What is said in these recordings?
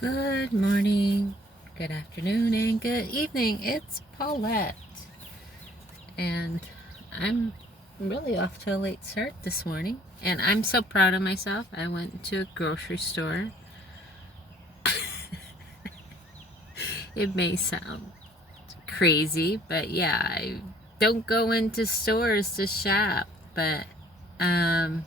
Good morning, good afternoon, and good evening. It's Paulette, and I'm really off to a late start this morning. And I'm so proud of myself. I went to a grocery store. It may sound crazy, but yeah, I don't go into stores to shop, um,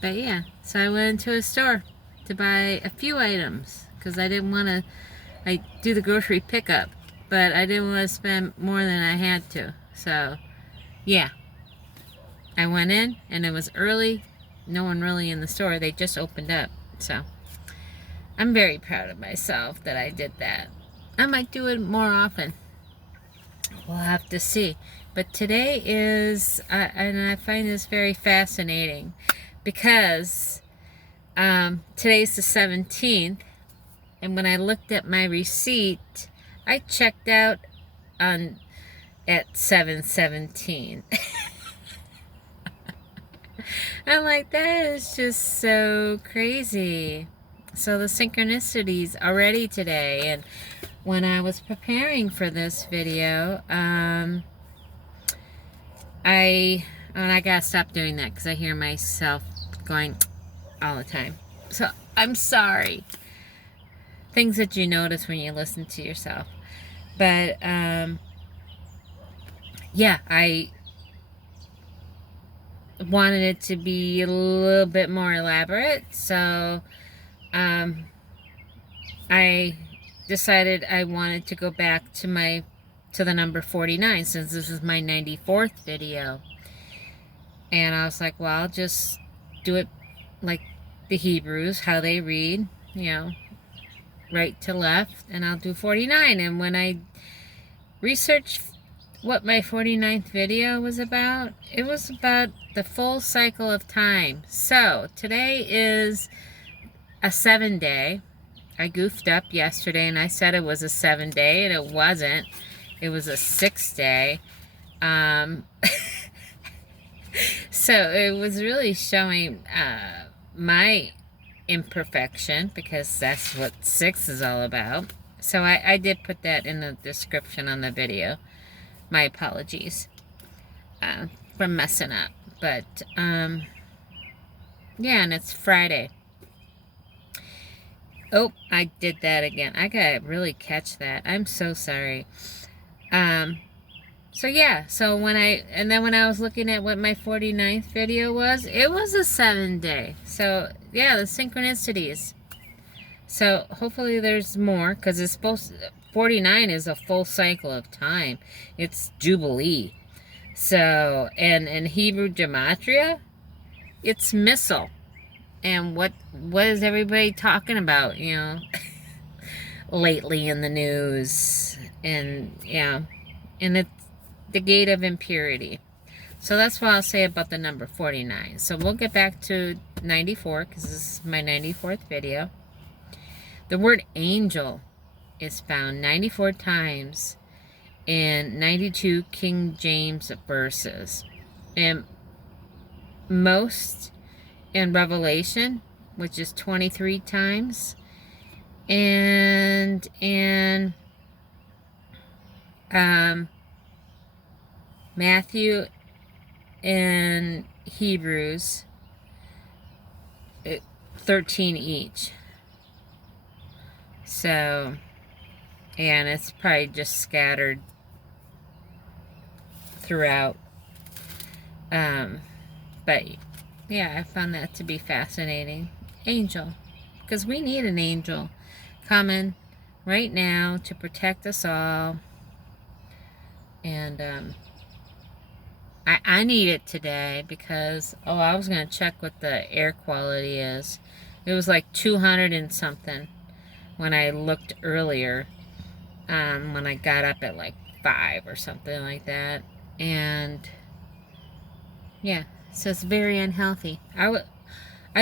but yeah, so I went into a store to buy a few items because I didn't want to. I do the grocery pickup, but I didn't want to spend more than I had to. So, yeah, I went in and it was early. No one really in the store. They just opened up. So, I'm very proud of myself that I did that. I might do it more often. We'll have to see. But today is, and I find this very fascinating because today's the 17th, and when I looked at my receipt, I checked out on at 7:17. I'm like, that is just so crazy. So the synchronicities already today. And when I was preparing for this video, I gotta stop doing that because I hear myself going all the time. So I'm sorry. Things that you notice when you listen to yourself. But yeah, I wanted it to be a little bit more elaborate, so I decided I wanted to go back to the number 49 since this is my 94th video. And I was like, well, I'll just do it like the Hebrews, how they read, right to left, and I'll do 49. And when I researched what my 49th video was about, it was about the full cycle of time. So today is a 7-day. I goofed up yesterday and I said it was a 7-day, and it wasn't. It was a 6-day. So it was really showing my imperfection, because that's what 6 is all about. So I did put that in the description on the video. My apologies for messing up. But yeah, and it's Friday. Oh, I did that again. I gotta really catch that. I'm so sorry. So yeah, so when I was looking at what my 49th video was, it was a 7-day. So yeah, the synchronicities. So hopefully there's more, because 49 is a full cycle of time. It's Jubilee. So, and in Hebrew gematria, it's missile. And what is everybody talking about, lately in the news? And yeah, and it's the gate of impurity. So that's what I'll say about the number 49. So we'll get back to 94, because this is my 94th video. The word angel is found 94 times in 92 King James verses, and most in Revelation, which is 23 times, and in Matthew and Hebrews, 13 each. So, and it's probably just scattered throughout. But yeah, I found that to be fascinating. Angel. Because we need an angel coming right now to protect us all. And I need it today because, I was going to check what the air quality is. It was like 200 and something when I looked earlier, when I got up at like 5 or something like that. And yeah, so it's very unhealthy. I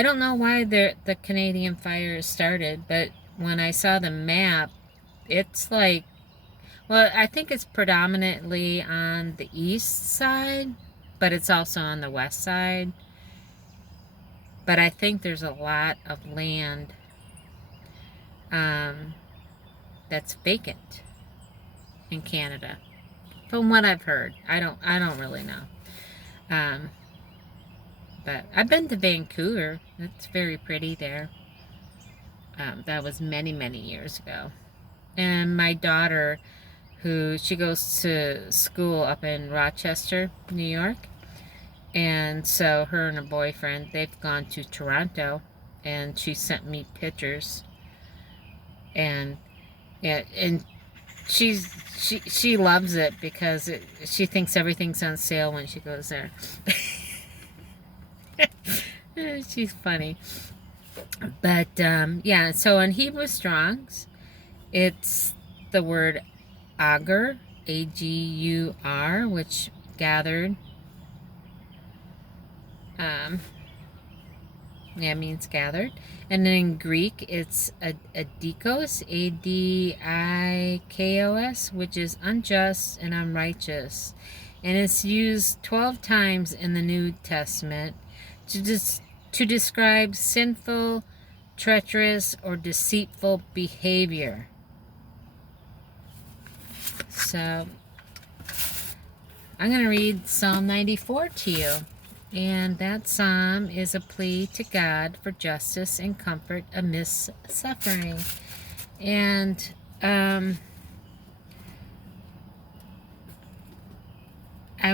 don't know why the Canadian fire started, but when I saw the map, it's like, well, I think it's predominantly on the east side, but it's also on the west side. But I think there's a lot of land that's vacant in Canada, from what I've heard. I don't really know. But I've been to Vancouver. It's very pretty there. That was many, many years ago. And my daughter, she goes to school up in Rochester, New York. And so her and her boyfriend, they've gone to Toronto, and she sent me pictures. And she loves it because she thinks everything's on sale when she goes there. She's funny. But yeah, so in Hebrew Strong's, it's the word agur, A-G-U-R, which gathered. Yeah, means gathered. And then in Greek, it's adikos, A-D-I-K-O-S, which is unjust and unrighteous. And it's used 12 times in the New Testament to describe sinful, treacherous, or deceitful behavior. So, I'm going to read Psalm 94 to you. And that psalm is a plea to God for justice and comfort amidst suffering. And I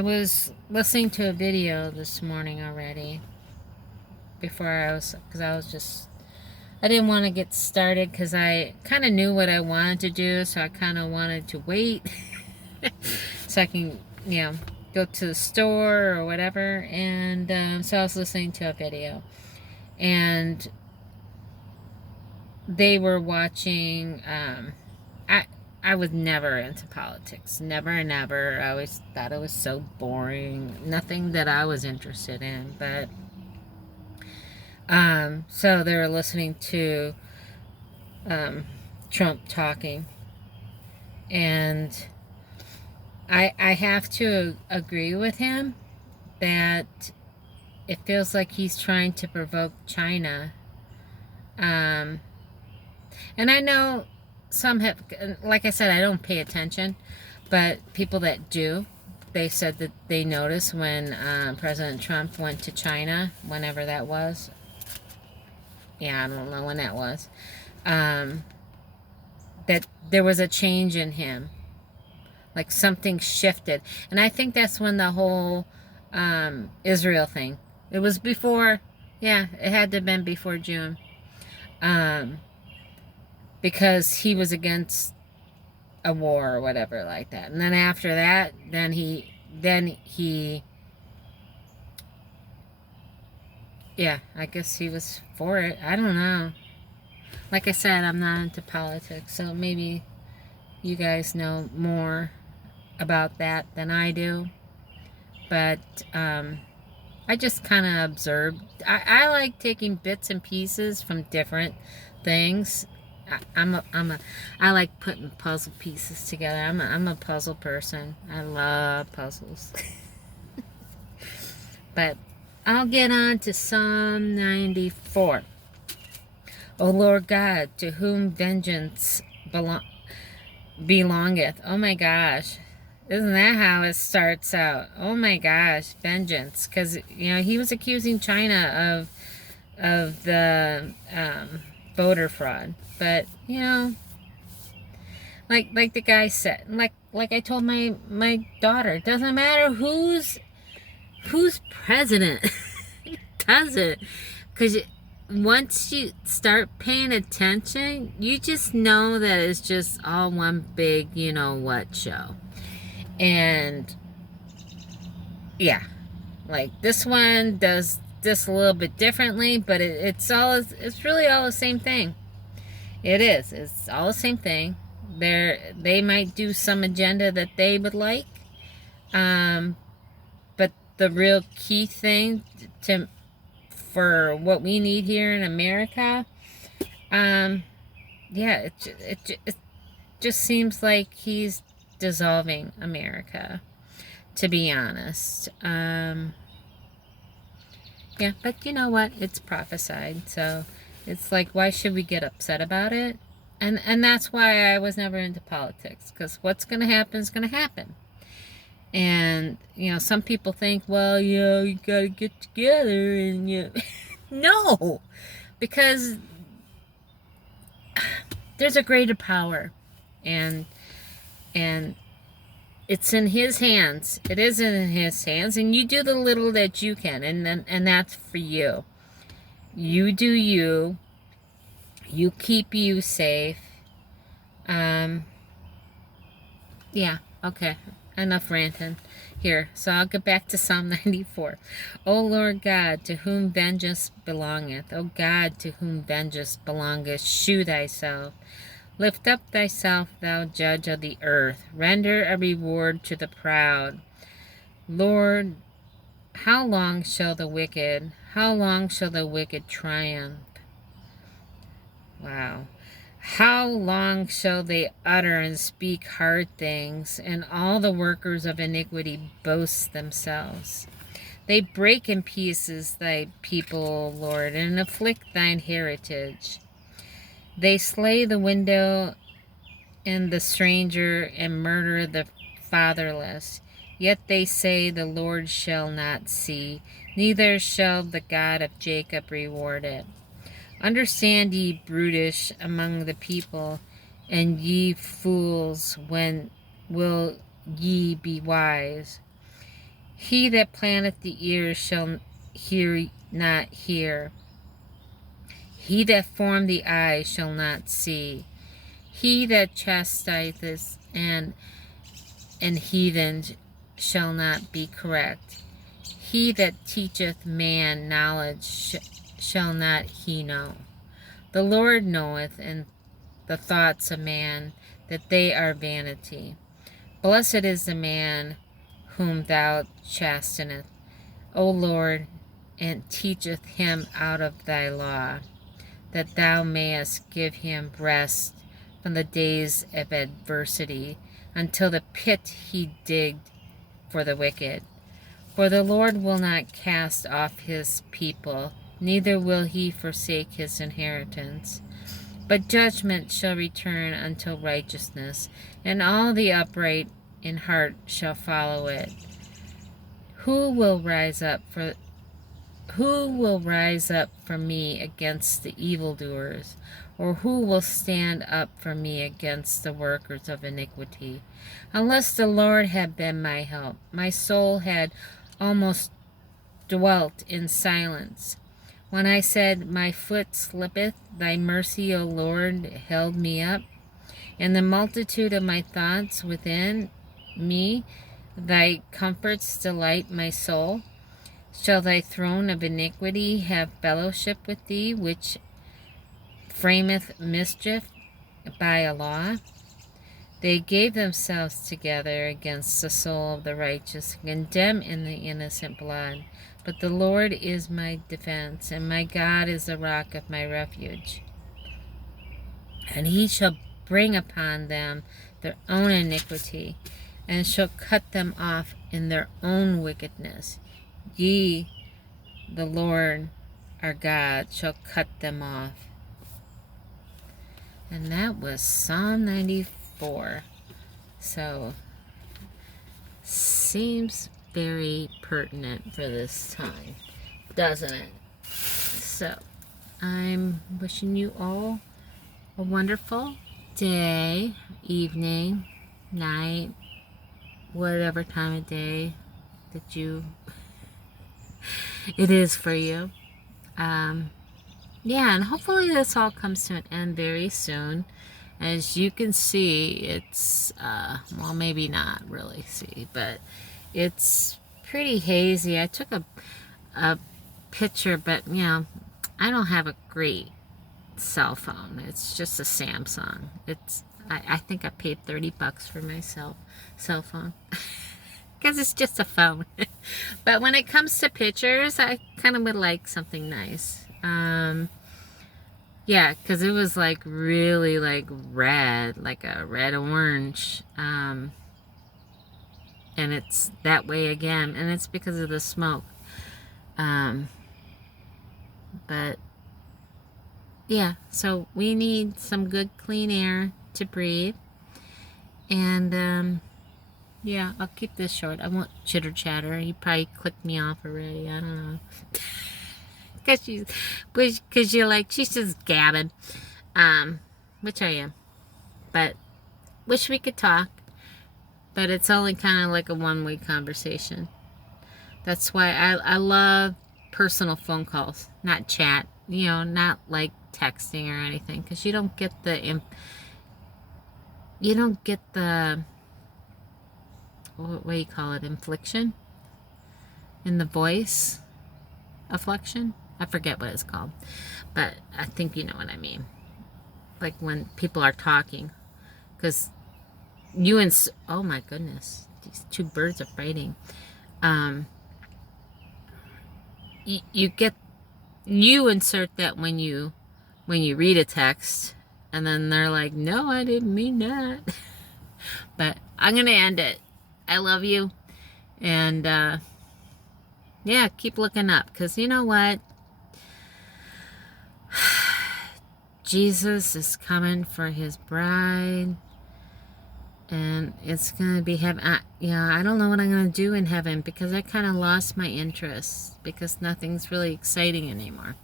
was listening to a video this morning already because I didn't want to get started because I kind of knew what I wanted to do, so I kind of wanted to wait so I can, go to the store or whatever. And so I was listening to a video, and they were watching. I was never into politics, never. I always thought it was so boring, nothing that I was interested in. But so they were listening to Trump talking, and I have to agree with him that it feels like he's trying to provoke China. And I know some have, like I said, I don't pay attention, but people that do, they said that they noticed when President Trump went to China, whenever that was. Yeah, I don't know when that was. That there was a change in him. Like something shifted. And I think that's when the whole Israel thing. It was before, yeah, it had to have been before June. Because he was against a war or whatever like that. And then after that, then he yeah, I guess he was for it. I don't know. Like I said, I'm not into politics, so maybe you guys know more about that than I do. But I just kind of observed. I like taking bits and pieces from different things. I like putting puzzle pieces together. I'm a puzzle person. I love puzzles. But I'll get on to Psalm 94. O Lord God, to whom vengeance belongeth. Oh my gosh. Isn't that how it starts out? Oh my gosh, vengeance. Because, he was accusing China of the voter fraud. But, like the guy said, like I told my daughter, it doesn't matter who's president. It doesn't. Because once you start paying attention, you just know that it's just all one big you-know-what show. And yeah, like this one does this a little bit differently, but it's really all the same thing. It's all the same thing. They might do some agenda that they would like, but the real key thing for what we need here in America, yeah, it just seems like he's dissolving America, to be honest. Yeah, but you know what? It's prophesied, so it's like, why should we get upset about it? And that's why I was never into politics, because what's going to happen is going to happen. And, some people think, well, you got to get together and no, because there's a greater power, and it's in his hands. It is in his hands, and you do the little that you can, and that's for you. You do you. You keep you safe. Yeah, okay. Enough ranting here. So I'll get back to Psalm 94. O Lord God, to whom vengeance belongeth, O God, to whom vengeance belongeth, shew thyself. Lift up thyself, thou judge of the earth. Render a reward to the proud. Lord, how long shall the wicked triumph? Wow. How long shall they utter and speak hard things, and all the workers of iniquity boast themselves? They break in pieces thy people, O Lord, and afflict thine heritage. They slay the widow and the stranger, and murder the fatherless. Yet they say, the Lord shall not see, neither shall the God of Jacob reward it. Understand, ye brutish among the people, and ye fools, when will ye be wise? He that planteth the ears shall not hear. He that formed the eyes shall not see. He that chastiseth and heathen shall not be correct. He that teacheth man knowledge shall not he know. The Lord knoweth and the thoughts of man, that they are vanity. Blessed is the man whom thou chasteneth, O Lord, and teacheth him out of thy law, that thou mayest give him rest from the days of adversity, until the pit he digged for the wicked. For the Lord will not cast off his people, neither will he forsake his inheritance. But judgment shall return unto righteousness, and all the upright in heart shall follow it. Who will rise up for me against the evildoers? Or who will stand up for me against the workers of iniquity? Unless the Lord had been my help, my soul had almost dwelt in silence. When I said, my foot slippeth, thy mercy, O Lord, held me up. And the multitude of my thoughts within me, thy comforts delight my soul. Shall thy throne of iniquity have fellowship with thee, which frameth mischief by a law? They gave themselves together against the soul of the righteous, condemn in the innocent blood. But the Lord is my defense, and my God is the rock of my refuge. And he shall bring upon them their own iniquity, and shall cut them off in their own wickedness. Ye, the Lord our God, shall cut them off. And that was Psalm 94. So, seems very pertinent for this time, doesn't it? So, I'm wishing you all a wonderful day, evening, night, whatever time of day that it is for you. Yeah, and hopefully this all comes to an end very soon. As you can see, it's, well, maybe not really see, but it's pretty hazy. I took a picture, but, I don't have a great cell phone. It's just a Samsung. I think I paid $30 for my cell phone. Because it's just a phone. But when it comes to pictures, I kind of would like something nice. Yeah, because it was like really like red, like a red-orange. And it's that way again. And it's because of the smoke. But yeah, so we need some good clean air to breathe. And yeah, I'll keep this short. I won't chitter chatter. You probably clicked me off already. I don't know. Cause you're like, she's just gabbing. Which I am. But wish we could talk. But it's only kind of like a one-way conversation. That's why I love personal phone calls, not chat. You know, not like texting or anything, because you don't get the what do you call it, inflection in the voice, afflection. I forget what it's called, but I think you know what I mean. Like when people are talking, because oh my goodness, these two birds are fighting. You insert that when you read a text, and then they're like, no, I didn't mean that. But I'm gonna end it. I love you, and yeah, keep looking up, because you know what, Jesus is coming for his bride, and it's gonna be heaven. Yeah, I don't know what I'm gonna do in heaven, because I kind of lost my interest, because nothing's really exciting anymore.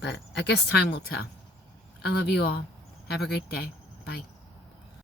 But I guess time will tell. I love you all. Have a great day. Bye.